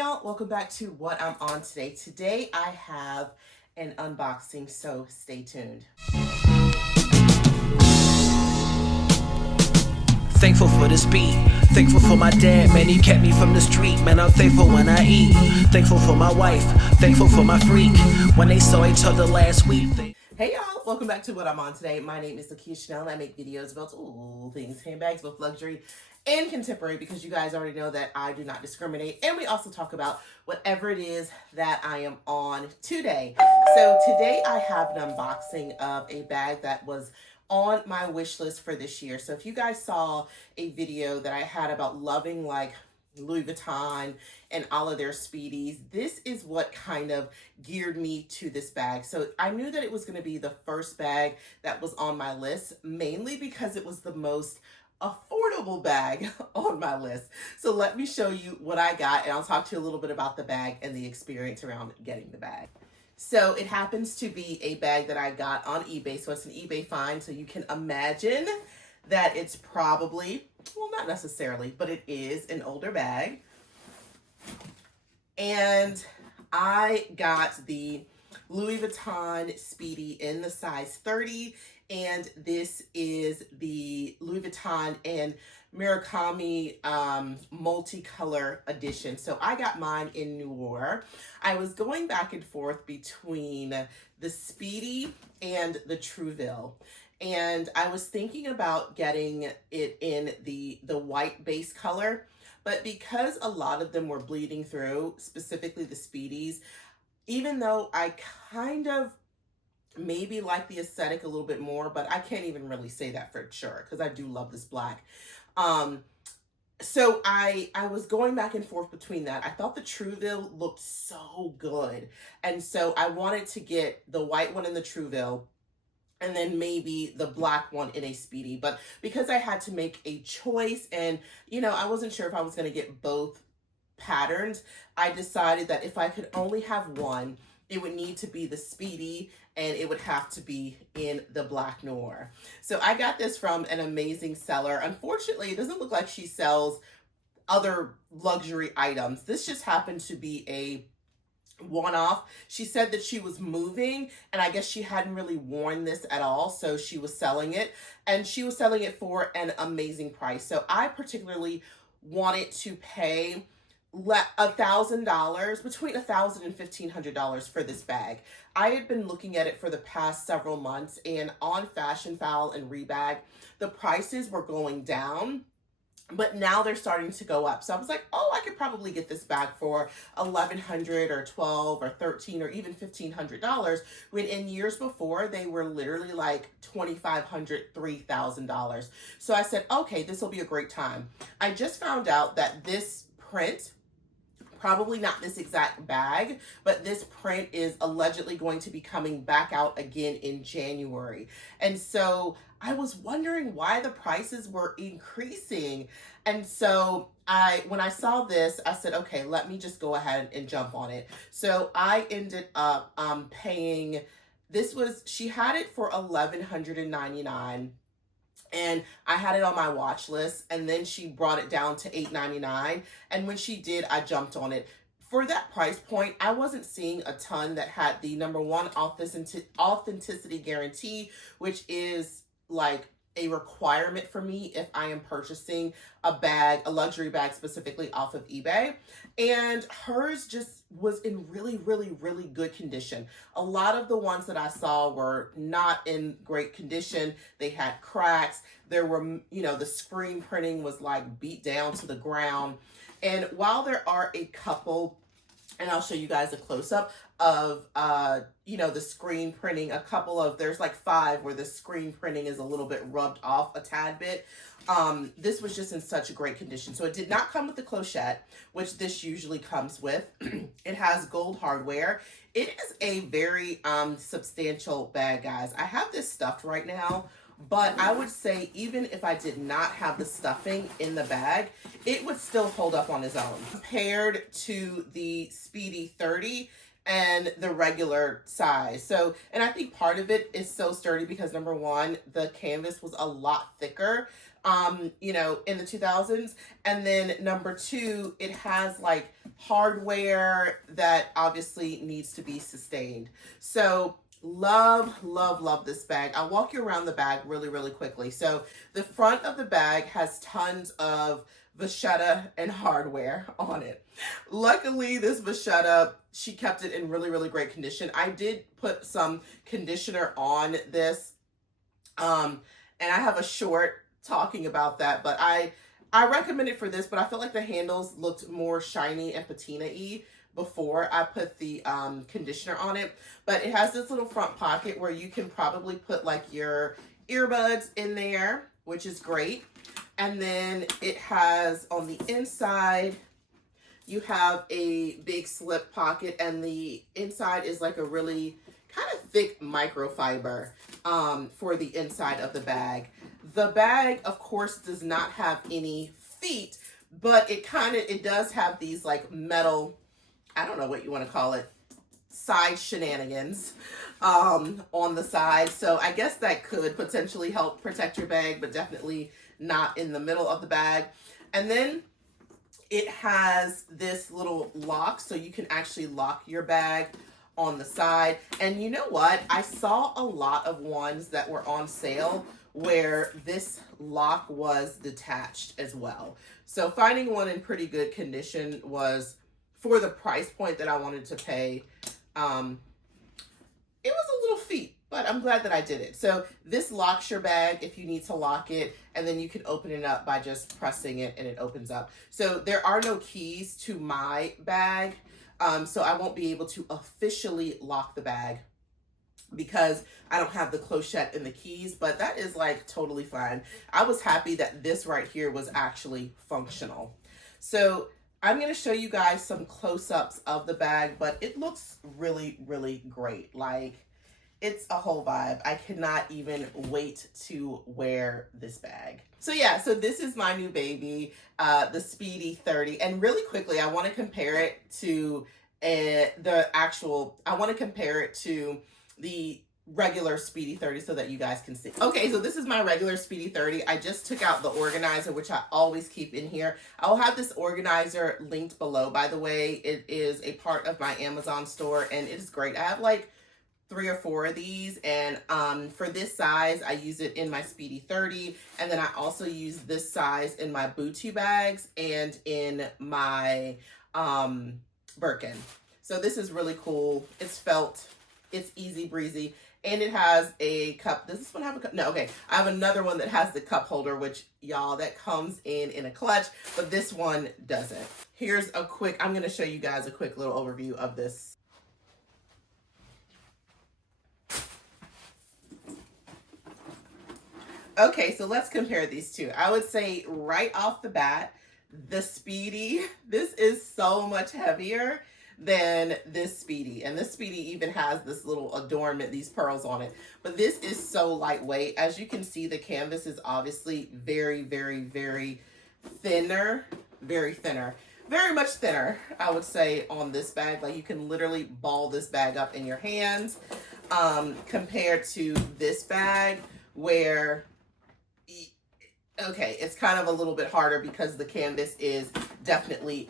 y'all, welcome back to what I'm on today. Today I have an unboxing, so stay tuned. Thankful for this beat, thankful for my dad, man, he kept me from the street. Man, I'm thankful when I eat, thankful for my wife, thankful for my freak. When they saw each other last week. Hey y'all, welcome back to what I'm on today. My name is Lakeisha Chanel and I make videos about all things handbags, both luxury and contemporary, because you guys already know that I do not discriminate. And we also talk about whatever it is that I am on today. So today I have an unboxing of a bag that was on my wish list for this year. So if you guys saw a video that I had about loving like Louis Vuitton and all of their Speedies, this is what kind of geared me to this bag. So I knew that it was going to be the first bag that was on my list, mainly because it was the most affordable bag on my list. So let me show you what I got, and I'll talk to you a little bit about the bag and the experience around getting the bag. So it happens to be a bag that I got on eBay. So it's an eBay find. So you can imagine that it's probably, well, not necessarily, but it is an older bag. And I got the Louis Vuitton Speedy in the size 30. And this is the Louis Vuitton and Murakami multicolor edition. So I got mine in Noir. I was going back and forth between the Speedy and the Trouville. And I was thinking about getting it in the white base color, but because a lot of them were bleeding through, specifically the Speedies, even though I kind of maybe like the aesthetic a little bit more, but I can't even really say that for sure because I do love this black. So I was going back and forth between that. I thought the Trouville looked so good. And so I wanted to get the white one in the Trouville and then maybe the black one in a Speedy. But because I had to make a choice and, you know, I wasn't sure if I was going to get both patterns, I decided that if I could only have one, it would need to be the Speedy and it would have to be in the black noir. So I got this from an amazing seller. Unfortunately, it doesn't look like she sells other luxury items. This just happened to be a one-off. She said that she was moving and I guess she hadn't really worn this at all, so she was selling it, and she was selling it for an amazing price. So I particularly wanted to pay $1,000, between $1,000 and $1,500 for this bag. I had been looking at it for the past several months, and on Fashion Foul and Rebag, the prices were going down, but now they're starting to go up. So I was like, oh, I could probably get this bag for $1,100 or $1,200 or $1,300 or even $1,500, when in years before they were literally like $2,500, $3,000. So I said, okay, this will be a great time. I just found out that this print, probably not this exact bag, but this print is allegedly going to be coming back out again in January. And so I was wondering why the prices were increasing. And so when I saw this, I said, okay, let me just go ahead and jump on it. So I ended up paying, she had it for $1,199. And I had it on my watch list, and then she brought it down to $8.99. And when she did, I jumped on it. For that price point, I wasn't seeing a ton that had the #1 authenticity guarantee, which is like a requirement for me if I am purchasing a bag, a luxury bag specifically off of eBay. And hers just was in really, really, really good condition. A lot of the ones that I saw were not in great condition. They had cracks. There were, you know, the screen printing was like beat down to the ground. And while there are a couple, and I'll show you guys a close-up of, you know, the screen printing, there's like 5 where the screen printing is a little bit rubbed off a tad bit. This was just in such a great condition. So it did not come with the clochette, which this usually comes with. It has gold hardware. It is a very substantial bag, guys. I have this stuffed right now, but I would say even if I did not have the stuffing in the bag, it would still hold up on its own. Compared to the Speedy 30 and the regular size. So, and I think part of it is so sturdy because #1, the canvas was a lot thicker you know, in the 2000s. And then number two, it has like hardware that obviously needs to be sustained. So love, love, love this bag. I'll walk you around the bag really, really quickly. So the front of the bag has tons of vachetta and hardware on it. Luckily, this vachetta, she kept it in really, really great condition. I did put some conditioner on this, and I have a short talking about that, but I recommend it for this, but I felt like the handles looked more shiny and patina-y before I put the conditioner on it. But it has this little front pocket where you can probably put like your earbuds in there, which is great. And then it has on the inside, you have a big slip pocket, and the inside is like a really kind of thick microfiber for the inside of the bag. The bag, of course, does not have any feet, but it does have these like metal, I don't know what you want to call it, side shenanigans on the side. So I guess that could potentially help protect your bag, but definitely not in the middle of the bag. And then it has this little lock, so you can actually lock your bag on the side. And you know what? I saw a lot of ones that were on sale where this lock was detached as well. So finding one in pretty good condition was, for the price point that I wanted to pay, it was a little feat, but I'm glad that I did it. So this locks your bag if you need to lock it, and then you can open it up by just pressing it and it opens up. So there are no keys to my bag, so I won't be able to officially lock the bag because I don't have the clochette and the keys, but that is like totally fine. I was happy that this right here was actually functional. So I'm going to show you guys some close-ups of the bag, but it looks really, really great. Like, it's a whole vibe. I cannot even wait to wear this bag. So yeah, so this is my new baby, the Speedy 30. And really quickly, I want to compare it to the regular Speedy 30 so that you guys can see. Okay, so this is my regular Speedy 30. I just took out the organizer, which I always keep in here. I'll have this organizer linked below, by the way. It is a part of my Amazon store, and it is great. I have like 3 or 4 of these, and for this size, I use it in my Speedy 30, and then I also use this size in my Booty bags and in my Birkin. So this is really cool. It's felt, it's easy breezy. And it has a cup. Does this one have a cup? No, okay. I have another one that has the cup holder, which, y'all, that comes in a clutch, but this one doesn't. Here's a quick, I'm going to show you guys a quick little overview of this. Okay, so let's compare these two. I would say right off the bat, the Speedy, this is so much heavier than this Speedy. And this Speedy even has this little adornment, these pearls on it. But this is so lightweight. As you can see, the canvas is obviously very, very, very thinner. Very thinner. Very much thinner, I would say, on this bag. Like, you can literally ball this bag up in your hands compared to this bag where, okay, it's kind of a little bit harder because the canvas is definitely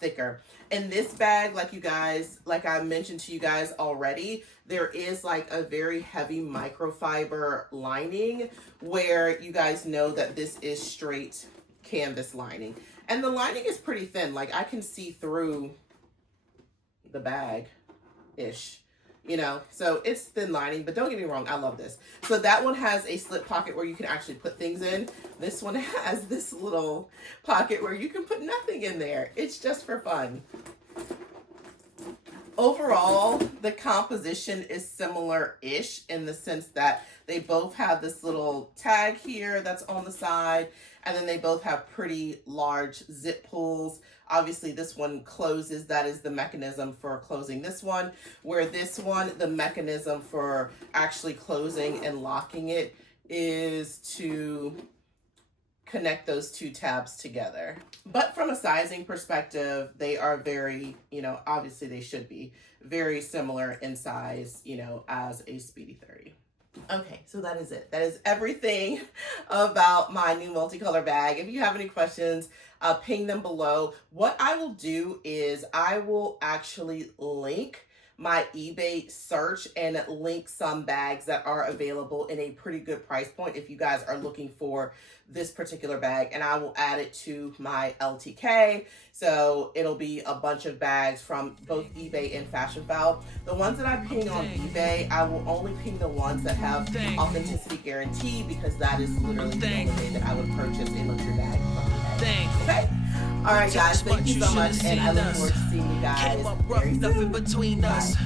thicker. In this bag, like I mentioned to you guys already, there is like a very heavy microfiber lining where you guys know that this is straight canvas lining. And the lining is pretty thin. Like, I can see through the bag-ish. You know, so it's thin lining, but don't get me wrong, I love this. So that one has a slip pocket where you can actually put things in. This one has this little pocket where you can put nothing in there. It's just for fun. Overall, the composition is similar-ish in the sense that they both have this little tag here that's on the side, and then they both have pretty large zip pulls. Obviously, this one closes. That is the mechanism for closing this one. Where this one, the mechanism for actually closing and locking it is to connect those two tabs together. But from a sizing perspective, they are very, you know, obviously they should be very similar in size, you know, as a Speedy 30. Okay, so that is it. That is everything about my new multicolor bag. If you have any questions, ping them below. What I will do is I will actually link my eBay search and link some bags that are available in a pretty good price point if you guys are looking for this particular bag, and I will add it to my LTK. So it'll be a bunch of bags from both eBay and Fashion Foul. The ones that I ping on eBay, I will only ping the ones that have authenticity guarantee, because that is literally the only way that I would purchase a luxury bag from eBay. Okay? All right, guys, thank you so much, and I look forward to seeing you guys very soon. Nothing between us.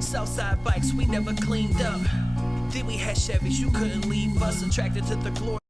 Southside bikes we never cleaned up. Then we had Chevys, you couldn't leave us. Attracted to the glory.